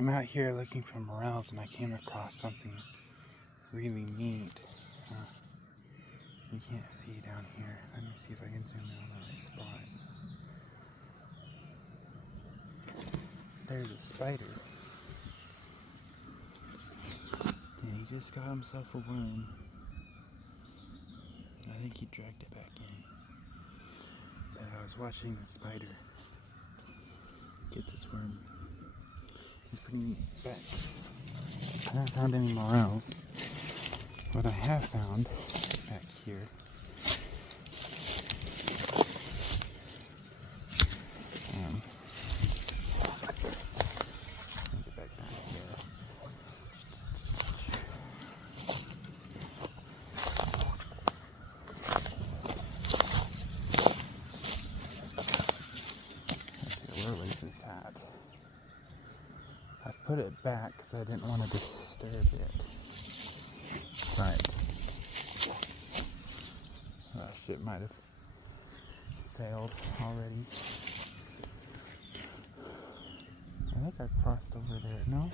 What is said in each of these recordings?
I'm out here looking for morels and I came across something really neat. You can't see down here. Let me see if I can zoom in on the right spot. There's a spider. And he just got himself a worm. I think he dragged it back in. But I was watching the spider get this worm. It's pretty neat. But I haven't found any morels. What I have found back here let me get back down here. Where was this at? I put it back because I didn't want to disturb it. But shit might have sailed already. I think I crossed over there. No?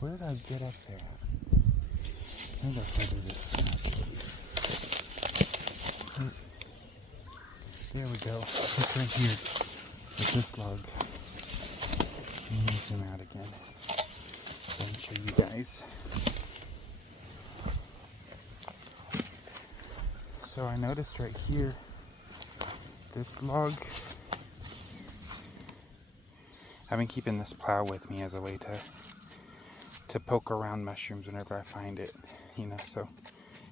Where did I get up there at? I think that's where they just actually. There we go. It's right here. It's this log. Let me zoom out again. So I can show you guys. So I noticed right here, this log. I've been keeping this plow with me as a way to poke around mushrooms whenever I find it, so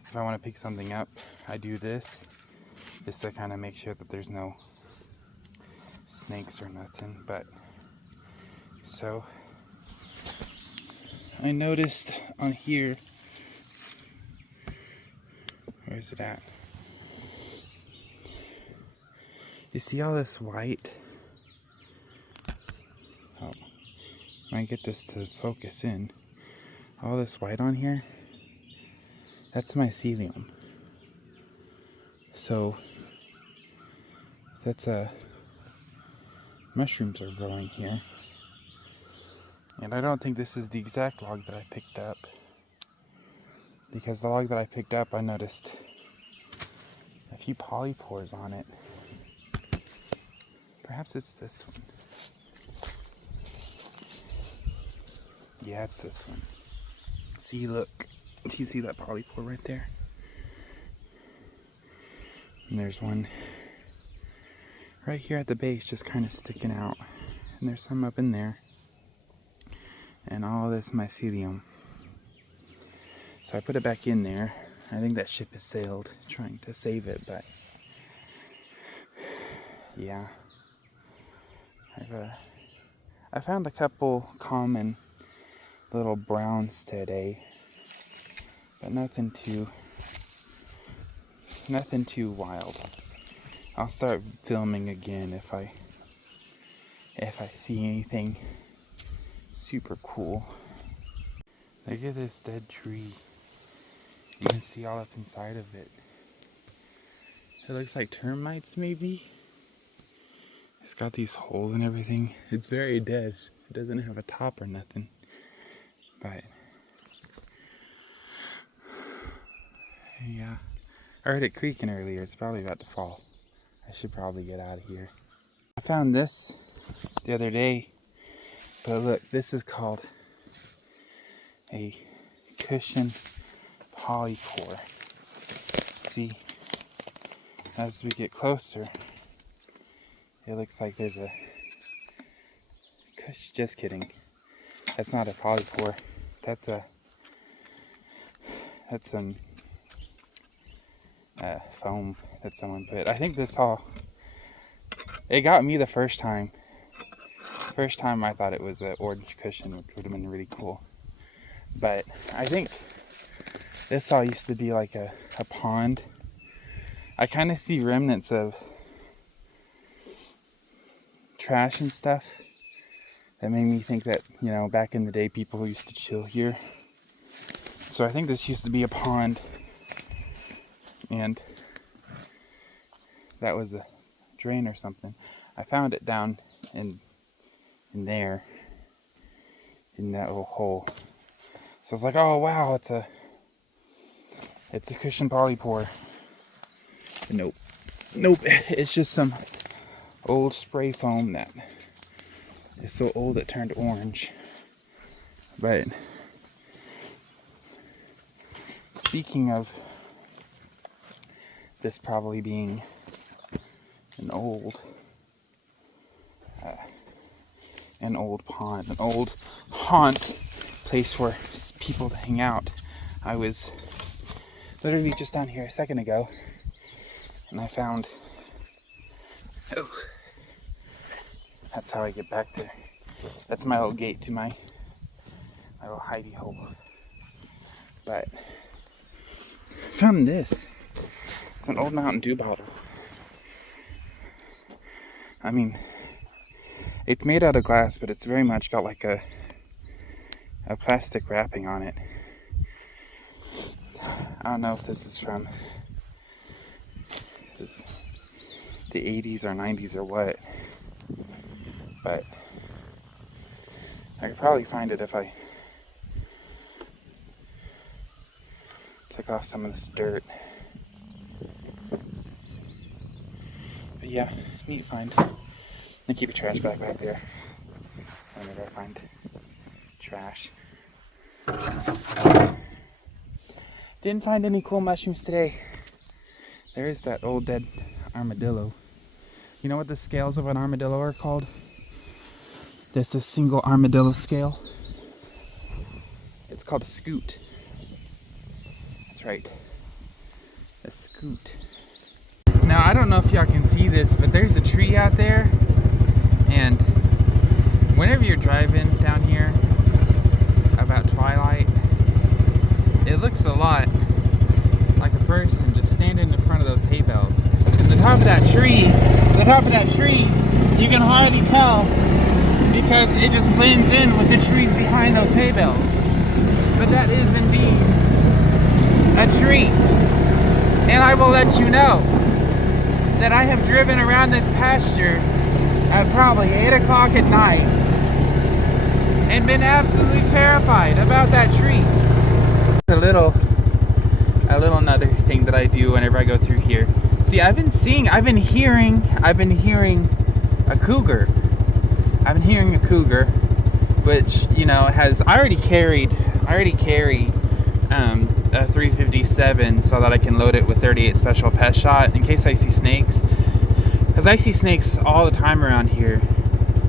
if I want to pick something up, I do this just to kind of make sure that there's no snakes or nothing. But so I noticed on here, where is it at? You see all this white? Oh, when I get this to focus in, all this white on here, that's mycelium. So that's mushrooms are growing here. And I don't think this is the exact log that I picked up, because the log that I picked up, I noticed a few polypores on it. Perhaps it's this one. Yeah, it's this one. See, look. Do you see that polypore right there? And there's one right here at the base just kind of sticking out. And there's some up in there. And all this mycelium. So I put it back in there. I think that ship has sailed, trying to save it, but yeah. I found a couple common little browns today, but nothing too wild. I'll start filming again if I see anything super cool. Look at this dead tree. You can see all up inside of it. It looks like termites, maybe. It's got these holes and everything. It's very dead. It doesn't have a top or nothing. But yeah, I heard it creaking earlier. It's probably about to fall. I should probably get out of here. I found this the other day, but look, this is called a cushion polypore. See, as we get closer, it looks like there's a cushion. Just kidding. That's not a polypore. That's some foam that someone put. I think it got me the first time. First time I thought it was an orange cushion, which would have been really cool. But I think this all used to be like a pond. I kind of see remnants of trash and stuff that made me think that, back in the day people used to chill here. So I think this used to be a pond, and that was a drain or something. I found it down in there, in that little hole. So I was like, oh wow, it's a Christian polypore. But nope, it's just some old spray foam that is so old it turned orange. But speaking of this probably being an old pond, an old haunt place for people to hang out, I was literally just down here a second ago and I found, oh, that's how I get back there. That's my little gate to my little hidey hole. But from this, it's an old Mountain Dew bottle. I mean, it's made out of glass, but it's very much got like a plastic wrapping on it. I don't know if this is from the 80s or 90s or what, but I could probably find it if I took off some of this dirt. But yeah, neat find. And keep a trash bag back there whenever I find trash. Didn't find any cool mushrooms today. There is that old dead armadillo. You know what the scales of an armadillo are called? There's a single armadillo scale. It's called a scoot. That's right. A scoot. Now, I don't know if y'all can see this, but there's a tree out there. And whenever you're driving down here about twilight, it looks a lot like a person just standing in front of those hay bales. At the top of that tree, you can hardly tell because it just blends in with the trees behind those hay bales. But that is indeed a tree. And I will let you know that I have driven around this pasture at probably 8 o'clock at night and been absolutely terrified about that tree. A little another thing that I do whenever I go through here. See, I've been hearing a cougar. I've been hearing a cougar, which, you know, I already carry a 357 so that I can load it with 38 special pest shot in case I see snakes. Because I see snakes all the time around here.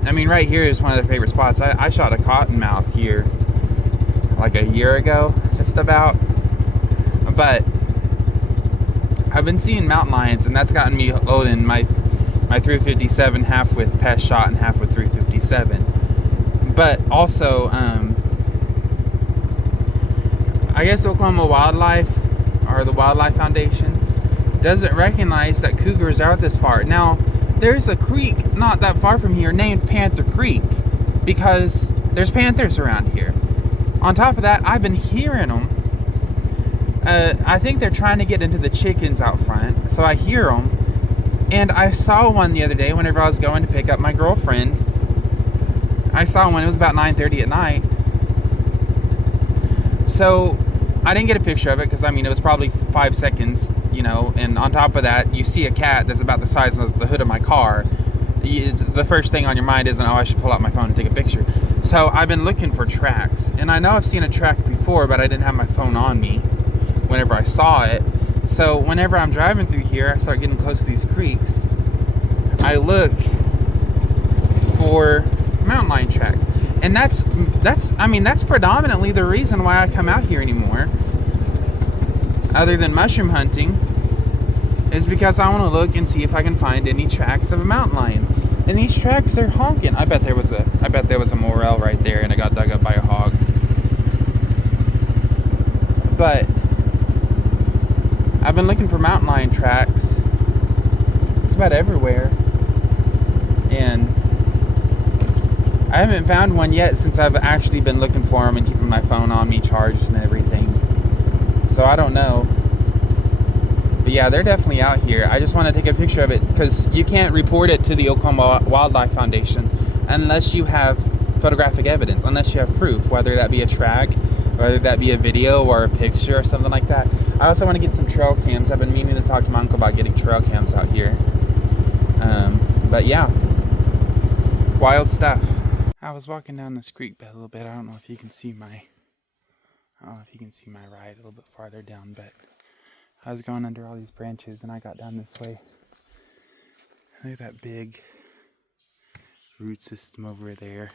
I mean, right here is one of the favorite spots. I shot a cottonmouth here like a year ago, just about. But I've been seeing mountain lions, and that's gotten me loading my 357 half with pest shot and half with 357. But also, I guess Oklahoma Wildlife, or the Wildlife Foundation, doesn't recognize that cougars are this far. Now, there's a creek not that far from here named Panther Creek because there's panthers around here. On top of that, I've been hearing them. I think they're trying to get into the chickens out front, so I hear them. And I saw one the other day whenever I was going to pick up my girlfriend. I saw one, it was about 9:30 at night. So I didn't get a picture of it because, I mean, it was probably 5 seconds, you know, and on top of that, you see a cat that's about the size of the hood of my car. The first thing on your mind isn't, oh, I should pull out my phone and take a picture. So I've been looking for tracks, and I know I've seen a track before, but I didn't have my phone on me whenever I saw it. So whenever I'm driving through here, I start getting close to these creeks, I look for mountain lion tracks. And that's predominantly the reason why I come out here anymore, other than mushroom hunting, is because I want to look and see if I can find any tracks of a mountain lion. And these tracks are honking. I bet there was a morel right there and it got dug up by a hog. But I've been looking for mountain lion tracks just about everywhere, and I haven't found one yet since I've actually been looking for them and keeping my phone on me charged and everything. So I don't know. But yeah, they're definitely out here. I just want to take a picture of it because you can't report it to the Oklahoma Wildlife Foundation unless you have photographic evidence unless you have proof, whether that be a track, whether that be a video or a picture or something like that. I also want to get some trail cams. I've been meaning to talk to my uncle about getting trail cams out here. But yeah, wild stuff. I was walking down this creek bed a little bit. I don't know if you can see my ride a little bit farther down, but I was going under all these branches and I got down this way. Look at that big root system over there.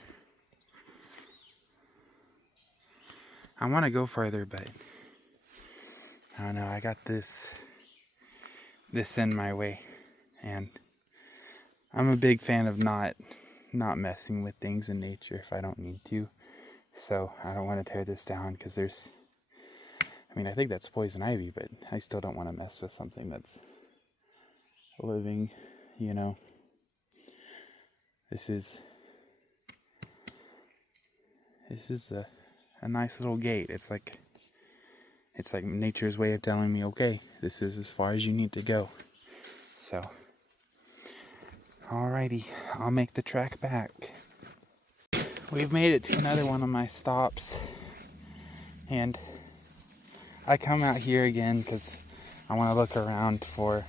I want to go further, but I don't know. I got this in my way, and I'm a big fan of not messing with things in nature if I don't need to. So I don't want to tear this down because I think that's poison ivy, but I still don't want to mess with something that's living, you know. This is a nice little gate. It's like nature's way of telling me, okay, this is as far as you need to go. So, alrighty, I'll make the trek back. We've made it to another one of my stops, and I come out here again because I want to look around for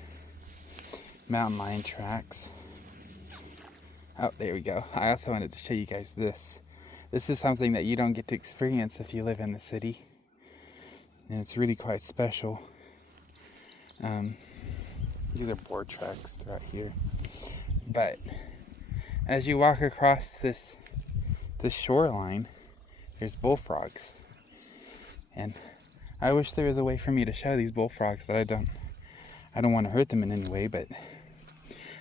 mountain lion tracks. Oh, there we go. I also wanted to show you guys this. This is something that you don't get to experience if you live in the city, and it's really quite special. These are boar tracks throughout here, but as you walk across this shoreline, there's bullfrogs, and I wish there was a way for me to show these bullfrogs that I don't want to hurt them in any way, but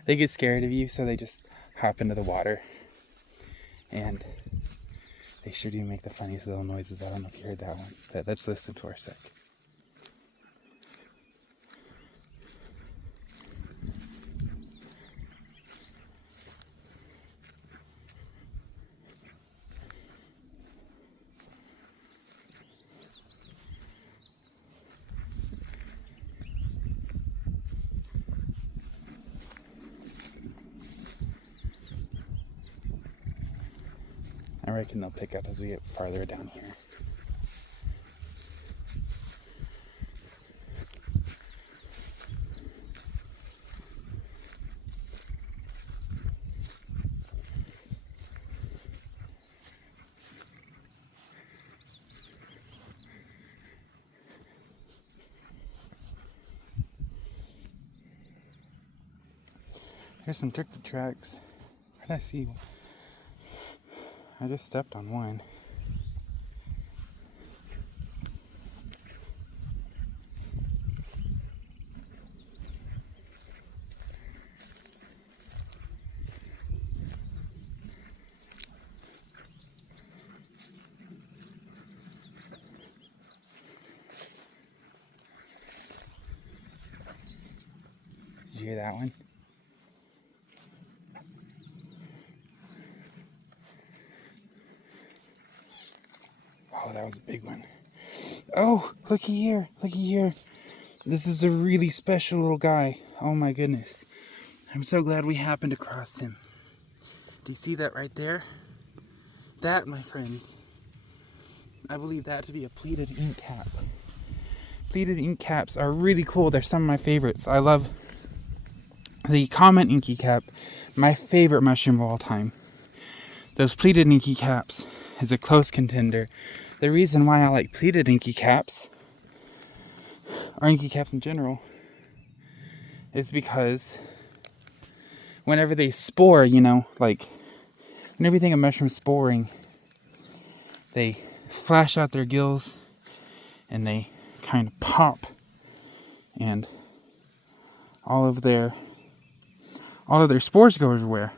they get scared of you, so they just hop into the water, and they sure do make the funniest little noises. I don't know if you heard that one. Let's listen for a sec. I reckon they'll pick up as we get farther down here. Here's some turkey tracks. Where did I see one? I just stepped on one. Did you hear that one? Oh, that was a big one. Oh, looky here, looky here. This is a really special little guy. Oh my goodness. I'm so glad we happened across him. Do you see that right there? That, my friends, I believe that to be a pleated ink cap. Pleated ink caps are really cool. They're some of my favorites. I love the common inky cap, my favorite mushroom of all time. Those pleated inky caps is a close contender. The reason why I like pleated inky caps, or inky caps in general, is because whenever they spore, you know, like whenever you think of mushroom sporing, they flash out their gills and they kind of pop, and all of their spores go everywhere.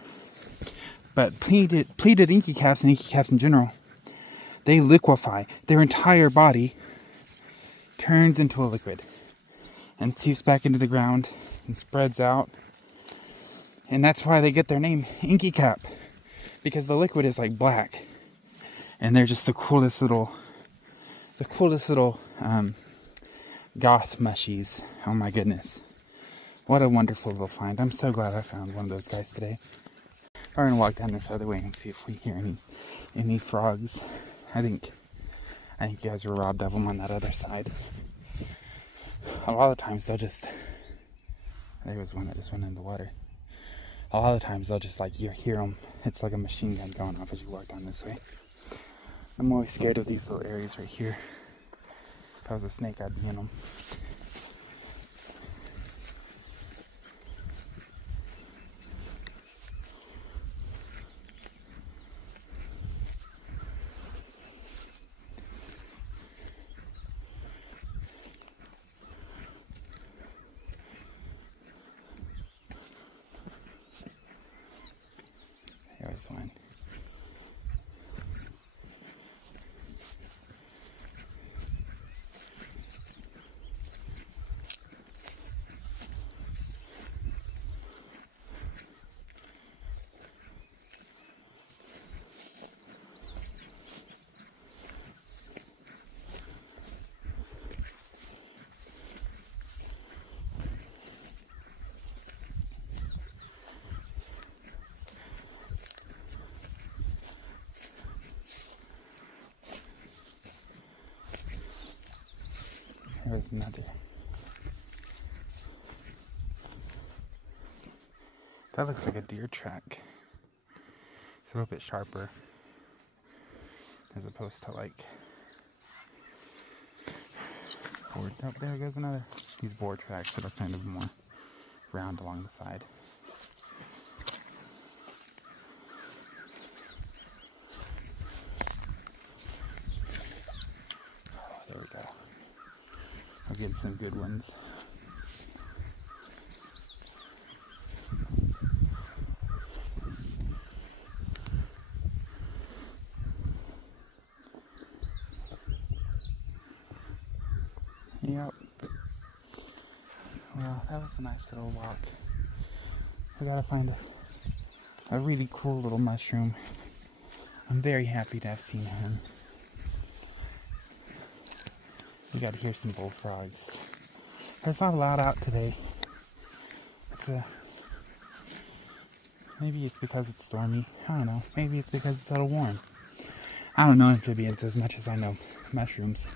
But pleated inky caps and inky caps in general, they liquefy. Their entire body turns into a liquid and seeps back into the ground and spreads out. And that's why they get their name, inky cap, because the liquid is like black. And they're just the coolest little goth mushies. Oh my goodness. What a wonderful little find. I'm so glad I found one of those guys today. We're gonna walk down this other way and see if we hear any frogs. I think you guys were robbed of them on that other side. A lot of times they'll just, there was one that just went into water. A lot of times they'll just like, you hear them. It's like a machine gun going off as you walk down this way. I'm always scared of these little areas right here. If I was a snake, I'd be in them. Here's one. There's another. That looks like a deer track. It's a little bit sharper as opposed to like board. Oh, there goes another. These boar tracks that are kind of more round along the side. Oh, there we go. I'm getting some good ones. Yep. Well, that was a nice little walk. We gotta find a really cool little mushroom. I'm very happy to have seen him. We gotta hear some bullfrogs. There's not a lot out today. Maybe it's because it's stormy. I don't know. Maybe it's because it's a little warm. I don't know amphibians as much as I know mushrooms.